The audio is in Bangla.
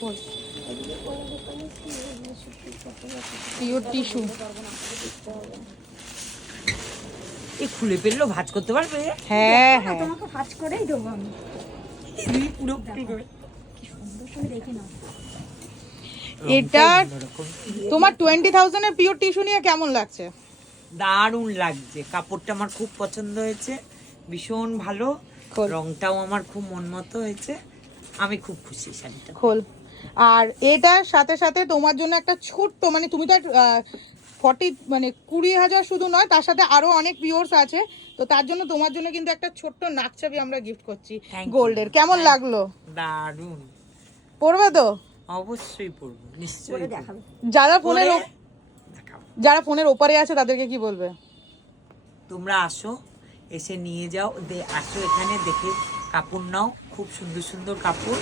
বল। Pure tissue. এই খুলে ফেললো ভাঁজ করতে পারবে? হ্যাঁ হ্যাঁ, তোমাকে ভাঁজ করেই দেবো আমি। পুরো কি সুন্দর করে দেখে নাও। এটা তোমার 20,000 এর পিওর টিস্যু নিয়ে কেমন লাগছে? দারুণ লাগছে, কাপড়টা আমার খুব পছন্দ হয়েছে, ভীষণ ভালো, খোল। রংটাও আমার খুব মন মতো হয়েছে, আমি খুব খুশি শাড়িটা। খোল। আর এটার সাথে সাথে তোমার জন্য একটা ছোট্ট, মানে তুমি তো 20,000 শুধু নয়, তার সাথে আরো অনেক ভিউয়ার্স আছে, তো তার জন্য তোমার জন্য কিন্তু একটা ছোট্ট নাকছাবি আমরা গিফট করছি Thank you. গোল্ডের। কেমন লাগলো? দারুণ, পরবে তো? অবশ্যই পরবো, করে নিশ্চয়ই দেখাবে। যারা ফোনের পরে দেখাবো। যারা ফোনের ওপারে আছে তাদেরকে কি বলবে? তোমরা আসো, এসে নিয়ে যাও, আসো এখানে দেখে কাপড় নাও, খুব সুন্দর সুন্দর কাপড়,